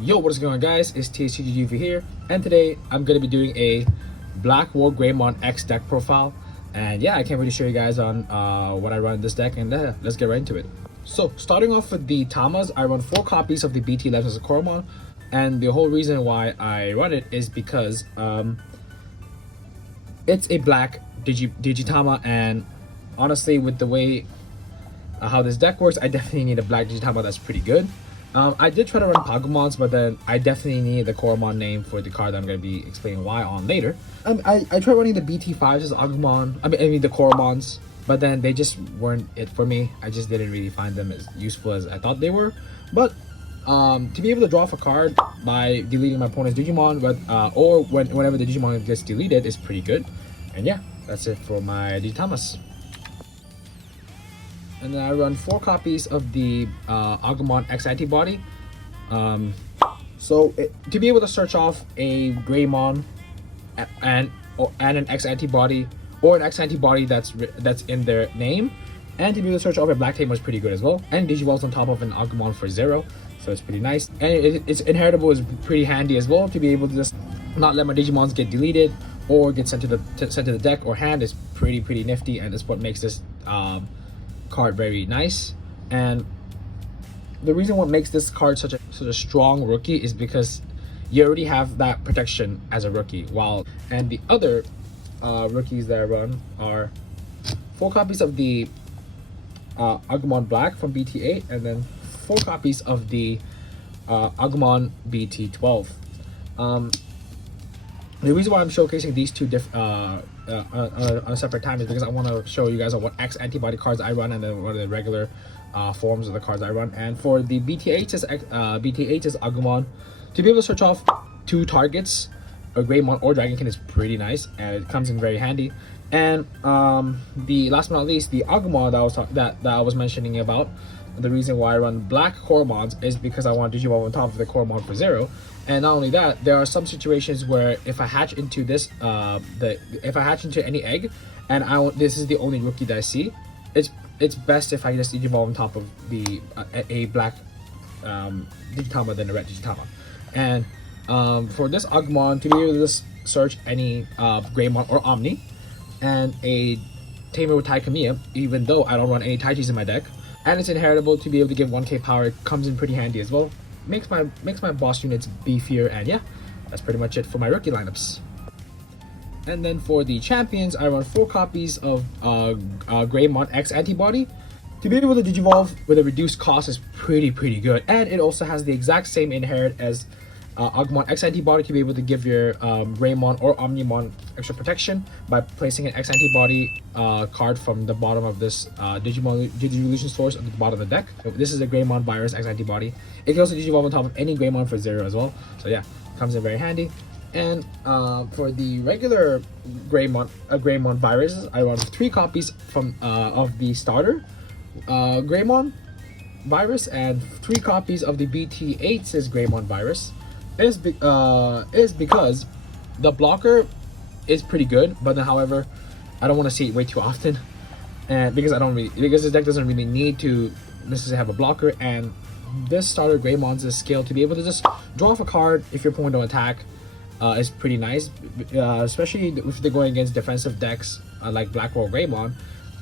Yo, what is going on, guys? It's THCGUV here, and today I'm going to be doing a Blackwargreymon X deck profile. And yeah, I can't really show you guys on what I run in this deck, and let's get right into it. So, starting off with the Tamas, I run 4 copies of the BT Legends of Koromon, and the whole reason why I run it is because it's a black Digitama, and honestly, with the way how this deck works, I definitely need a black Digitama that's pretty good. I did try to run Pagumons, but then I definitely need the Koromon name for the card that I'm going to be explaining why on later. I tried running the BT5s as Agumon, I mean the Koromons, but then they just weren't it for me. I just didn't really find them as useful as I thought they were. But to be able to draw off a card by deleting my opponent's Digimon, or whenever the Digimon gets deleted, is pretty good. And yeah, that's it for my Digitamas. And then I run 4 copies of the Agumon X Antibody. To be able to search off a Greymon and an X Antibody, or an X Antibody that's in their name, and to be able to search off a Black Tamer is pretty good as well. And Digivolves on top of an Agumon for 0, so it's pretty nice. And its inheritable is pretty handy as well, to be able to just not let my Digimons get deleted or get sent to the deck or hand is pretty nifty, and that's what makes this card very nice. And the reason what makes this card such a strong rookie is because you already have that protection as a rookie, and the other rookies that I run are 4 copies of the Agumon Black from BT8, and then 4 copies of the Agumon BT12. The reason why I'm showcasing these two on a separate time is because I want to show you guys on what X Antibody cards I run, and then what are the regular forms of the cards I run. And for the BT8 is Agumon, to be able to search off 2 targets, a Greymon or Dragonkin, is pretty nice, and it comes in very handy. And the last but not least, the Agumon that I was mentioning about, the reason why I run black Koromons is because I want Digivolve on top of the Koromon for 0. And not only that, there are some situations where if I hatch into this, if I hatch into any egg, and this is the only rookie that I see, it's best if I just Digivolve on top of a black Digitama than a red Digitama. And for this Agumon, to be able to just search any Greymon or Omni, and a Tamer with Taikamiya, even though I don't run any Taichis in my deck, and it's inheritable, to be able to give 1k power, it comes in pretty handy as well. Makes my boss units beefier, and yeah, that's pretty much it for my rookie lineups. And then for the champions, I run 4 copies of Greymon X Antibody. To be able to Digivolve with a reduced cost is pretty good, and it also has the exact same inherit as Agumon X Antibody, to be able to give your Greymon or Omnimon extra protection by placing an X Antibody card from the bottom of this Digivolution source at the bottom of the deck. So this is a Greymon Virus X Antibody. It can also Digivolve on top of any Greymon for 0 as well. So yeah, comes in very handy. And for the regular Greymon Viruses, I run 3 copies from of the starter Greymon Virus, and 3 copies of the BT8's Greymon Virus. Is because the blocker is pretty good, but then however, I don't want to see it way too often, and because this deck doesn't really need to necessarily have a blocker. And this starter Greymon's skill to be able to just draw off a card if your opponent don't attack is pretty nice, especially if they're going against defensive decks like Blackwargreymon.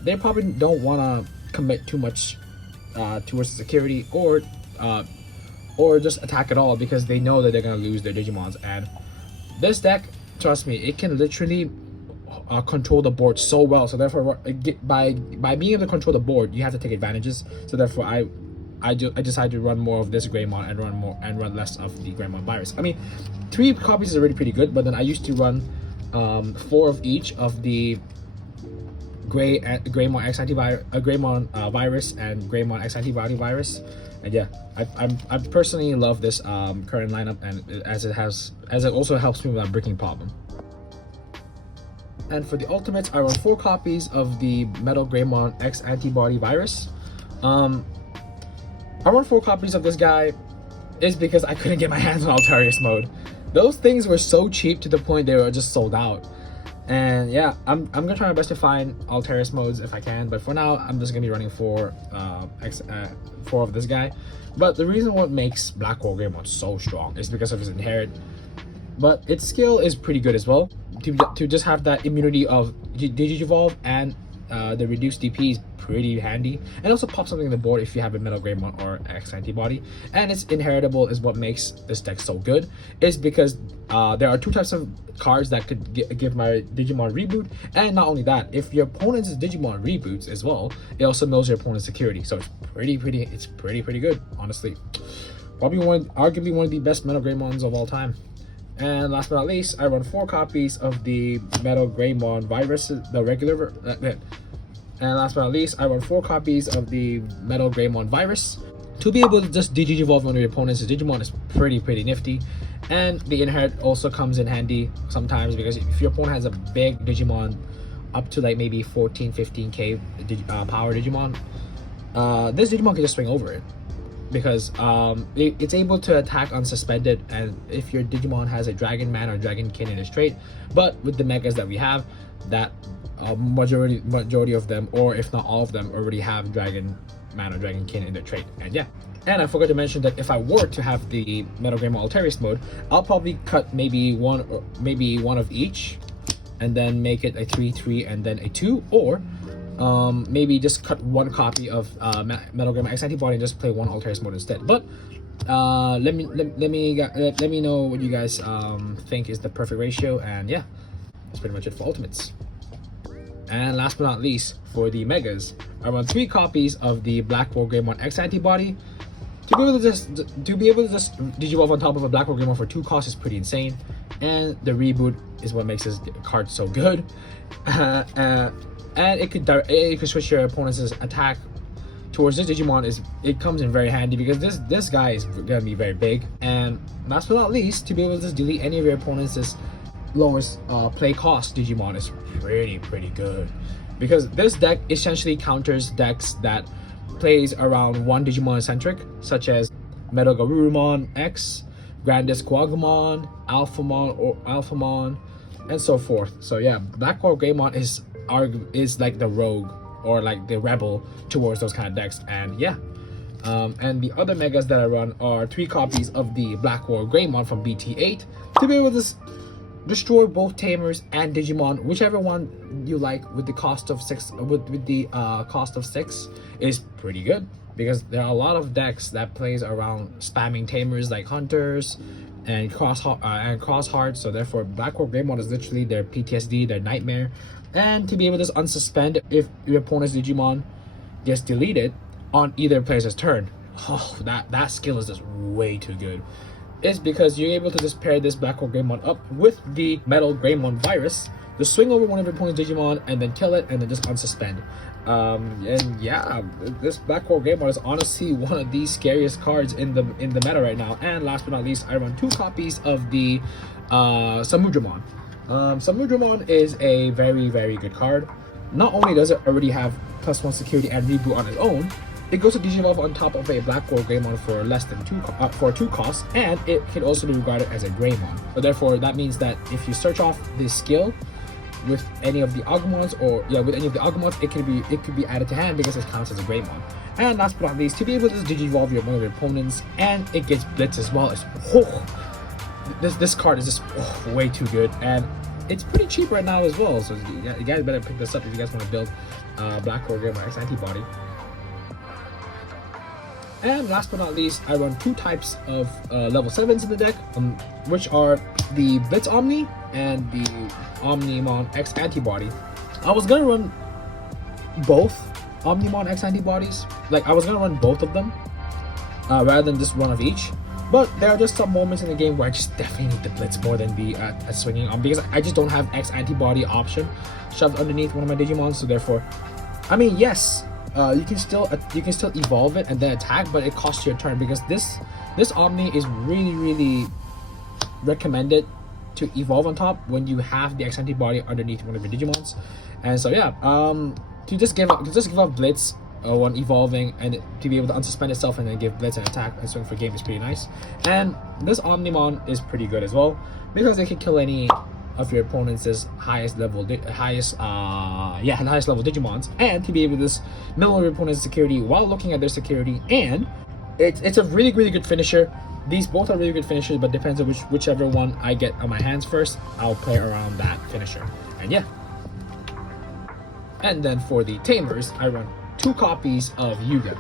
They probably don't want to commit too much towards the security, or just attack at all, because they know that they're going to lose their Digimons. And this deck, trust me, it can literally control the board so well. So therefore, by being able to control the board, you have to take advantages. So therefore, I decided to run more of this Greymon and run less of the Greymon Virus. I mean, 3 copies is already pretty good, but then I used to run 4 of each of the Greymon X Antibody, Greymon Virus, and Greymon X Antibody Virus. And yeah, I personally love this current lineup, and as it also helps me with that bricking problem. And for the ultimates, I run 4 copies of the Metal Greymon X Antibody Virus. I run 4 copies of this guy is because I couldn't get my hands on Altarius mode. Those things were so cheap to the point they were just sold out. And yeah, I'm gonna try my best to find Alteris modes if I can, but for now I'm just gonna be running four of this guy. But the reason what makes Blackwargreymon so strong is because of his inherit, but its skill is pretty good as well. To just have that immunity of Digivolve and the reduced DP is pretty handy, and also pop something on the board if you have a Metal Greymon or X antibody. And it's inheritable is what makes this deck so good, is because there are two types of cards that could give my Digimon reboot. And not only that, if your opponent's Digimon reboots as well, it also knows your opponent's security, so it's pretty good, honestly. Probably arguably one of the best Metal Greymons of all time. And last but not least, I run 4 copies of the Metal Greymon virus, the regular. And last but not least, I run 4 copies of the Metal Greymon virus. To be able to just Digivolve on your opponent's Digimon is pretty nifty. And the inherit also comes in handy sometimes, because if your opponent has a big Digimon up to like maybe 14-15k power Digimon, this Digimon can just swing over it, because it's able to attack unsuspended, and if your Digimon has a Dragon Man or Dragon Kin in its trait. But with the megas that we have, that majority of them, or if not all of them, already have Dragon Man or Dragon Kin in their trait. And yeah, and I forgot to mention that if I were to have the Metal Greymon Alteris mode, I'll probably cut maybe one of each, and then make it a 3/3 and then a 2, or maybe just cut 1 copy of Metal Greymon X antibody and just play 1 Alteris mode instead. But let me know what you guys think is the perfect ratio. And yeah, that's pretty much it for Ultimates. And last but not least, for the Megas, I run 3 copies of the Blackwargreymon X antibody. To be able to just Digivolve on top of a Blackwargreymon for 2 costs is pretty insane, and the reboot is what makes this card so good. And it could switch your opponent's attack towards this Digimon. It comes in very handy, because this guy is gonna be very big. And last but not least, to be able to just delete any of your opponent's lowest play cost Digimon is pretty good, because this deck essentially counters decks that plays around 1 Digimon centric, such as Metal Garurumon X, Grandest Quagmon, Alphamon, and so forth. So yeah, Blackwargreymon is like the rogue, or like the rebel towards those kind of decks. And yeah, and the other megas that I run are 3 copies of the Blackwargreymon from BT8 to be able to destroy both Tamers and Digimon, whichever one you like, with the cost of 6. With the cost of 6 is pretty good, because there are a lot of decks that plays around spamming Tamers like Hunters and Crossheart. So therefore, Blackwargreymon is literally their PTSD, their nightmare. And to be able to just unsuspend if your opponent's Digimon gets deleted on either player's turn, oh, that skill is just way too good. It's because you're able to just pair this Blackwargreymon up with the Metal Greymon virus to swing over one of your opponent's Digimon and then kill it and then just unsuspend. And yeah, this Blackwargreymon is honestly one of the scariest cards in the meta right now. And last but not least, I run 2 copies of the Samudramon. Samudramon is a very good card. Not only does it already have +1 security and reboot on its own, it goes to Digivolve on top of a Blackwargreymon for less than 2 costs, and it can also be regarded as a Greymon. So therefore, that means that if you search off this skill with any of the Agumons, it could be added to hand, because it counts as a Greymon. And last but not least, to be able to Digivolve one of your opponents, and it gets Blitz as well. This card is just way too good, and it's pretty cheap right now as well. So you guys better pick this up if you guys want to build Blackwargreymon X antibody. And last but not least, I run 2 types of level 7s in the deck, which are the Blitz Omni and the Omnimon X antibody. I was gonna run both Omnimon X antibodies, like I was gonna run both of them rather than just one of each. But there are just some moments in the game where I just definitely need the Blitz more than the swinging on, because I just don't have X antibody option shoved underneath one of my Digimon. So therefore, I mean, yes, you can still evolve it and then attack, but it costs you a turn, because this Omni is really recommended to evolve on top when you have the X antibody underneath one of your Digimons. And so yeah, to just give up Blitz when evolving, and to be able to unsuspend itself and then give Blitz an attack and swing for game is pretty nice. And this Omnimon is pretty good as well, because it can kill any of your opponent's highest level Digimons, and to be able to just mill your opponent's security while looking at their security. And it's a really good finisher. These both are really good finishers, but depends on whichever one I get on my hands first, I'll play around that finisher. And yeah. And then for the tamers, I run 2 copies of Yuga.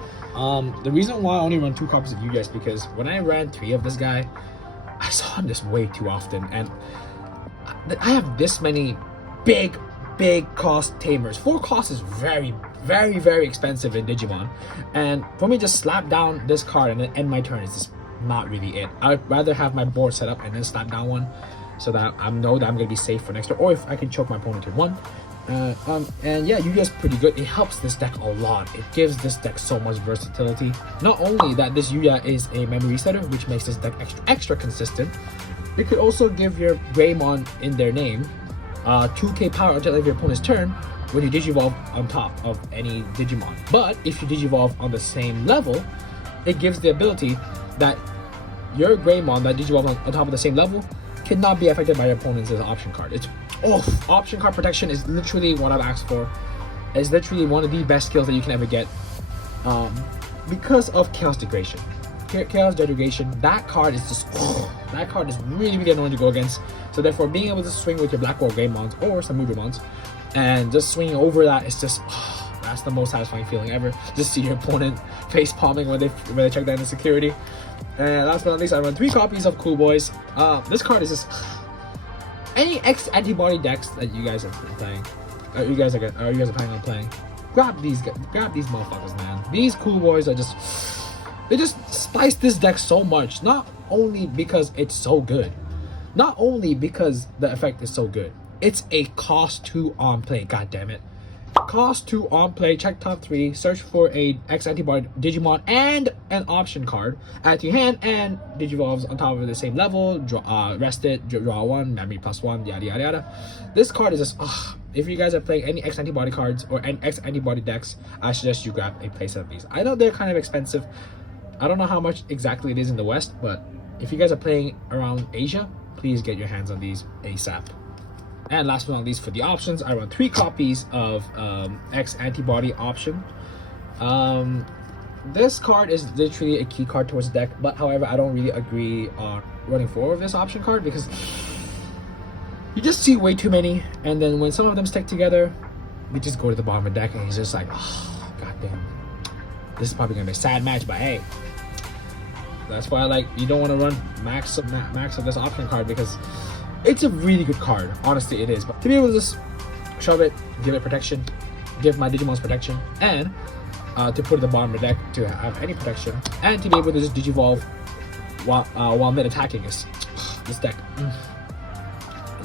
The reason why I only run 2 copies of Yuga is because when I ran 3 of this guy, I saw him just way too often, and I have this many big cost tamers. 4 cost is very expensive in Digimon, and for me just slap down this card and then end my turn is just not really it. I'd rather have my board set up and then slap down one, so that I know that I'm gonna be safe for next turn, or if I can choke my opponent turn 1. And yeah, Yuga's pretty good. It helps this deck a lot. It gives this deck so much versatility. Not only that, this Yuga is a memory setter, which makes this deck extra consistent. It could also give your Greymon in their name 2k power until every opponent's turn when you Digivolve on top of any Digimon. But if you Digivolve on the same level, it gives the ability that your Greymon that Digivolve on top of the same level cannot be affected by your opponent's option card. Option card protection is literally what I've asked for. It's literally one of the best skills that you can ever get, because of Chaos Degradation. Chaos Degradation, that card is just that card is really annoying to go against. So therefore, being able to swing with your Blackwargreymons or some Movemons and just swinging over that is just that's the most satisfying feeling ever. Just see your opponent face palming when they check down the security. And last but not least, I run 3 copies of Cool Boys. This card is just any X antibody decks that you guys are playing, you guys are planning on playing. Grab these motherfuckers, man. These Cool Boys are they just spice this deck so much. Not only because it's so good, not only because the effect is so good. It's a cost 2 on play. God damn it. Cost 2 on play, check top 3, search for a X antibody Digimon and an option card, add to your hand, and Digivolves on top of the same level, rest it, draw 1, memory +1, yada yada yada. This card is just, if you guys are playing any X antibody cards or any X antibody decks, I suggest you grab a playset of these. I know they're kind of expensive. I don't know how much exactly it is in the West, but if you guys are playing around Asia, please get your hands on these ASAP. And last but not least, for the options, I run 3 copies of X Antibody option. This card is literally a key card towards the deck, but however, I don't really agree on running 4 of this option card because you just see way too many, and then when some of them stick together, we just go to the bottom of the deck, and it's just like, oh, goddamn, this is probably gonna be a sad match, but hey, that's why you don't want to run max of this option card because it's a really good card. Honestly, it is. But to be able to just shove it, give it protection, give my Digimons protection, and to put it at the bottom of the deck to have any protection, and to be able to just Digivolve while mid-attacking this deck.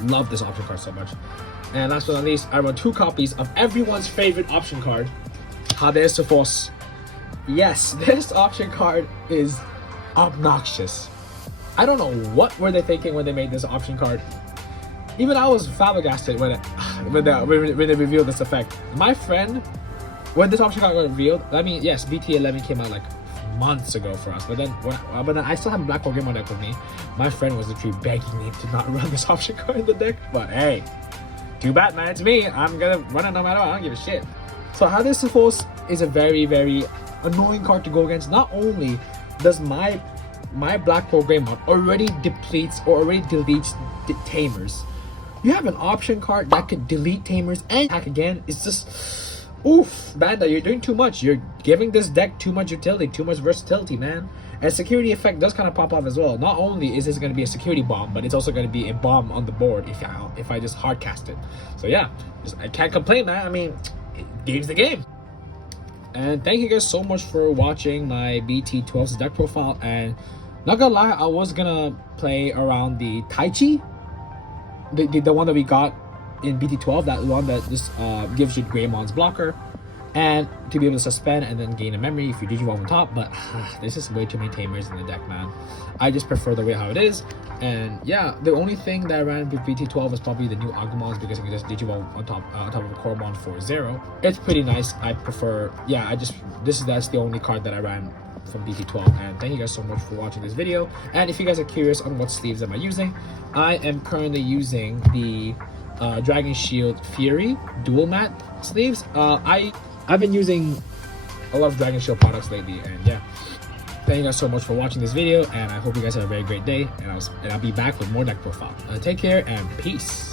Love this option card so much. And last but not least, I run 2 copies of everyone's favorite option card, Hades Force. Yes, this option card is obnoxious. I don't know what were they thinking when they made this option card. Even I was flabbergasted when they revealed this effect. My friend, when this option card got revealed, I mean, yes, BT11 came out months ago for us, but then I still have Blackwargreymon deck with me. My friend was literally begging me to not run this option card in the deck, but hey, too bad, man. It's me. I'm gonna run it no matter what. I don't give a shit. So Hades Force is a very annoying card to go against. Not only does my Blackwargreymon already depletes or already deletes tamers, you have an option card that could delete tamers and attack again. It's just, oof, Banda, you're doing too much. You're giving this deck too much utility, too much versatility, man. And security effect does kind of pop off as well. Not only is this going to be a security bomb, but it's also going to be a bomb on the board if I just hard cast it. So yeah, I can't complain, man. I mean, game's the game. And thank you guys so much for watching my BT12's deck profile. And not gonna lie, I was gonna play around the Taichi, the one that we got in BT12, that one that just gives you Greymon's blocker, and to be able to suspend and then gain a memory if you Digivolve on top. But there's just way too many tamers in the deck, man. I just prefer the way how it is. And yeah, the only thing that I ran with BT12 is probably the new Agumons, because you can just Digivolve on top of a Koromon for 0. It's pretty nice. I prefer, yeah, that's the only card that I ran from BT12. And thank you guys so much for watching this video. And if you guys are curious on what sleeves am I using, I am currently using the Dragon Shield Fury dual matte sleeves. I've been using a lot of Dragon Shield products lately, and yeah, thank you guys so much for watching this video, and I hope you guys have a very great day, and I'll be back with more deck profile. Take care and peace.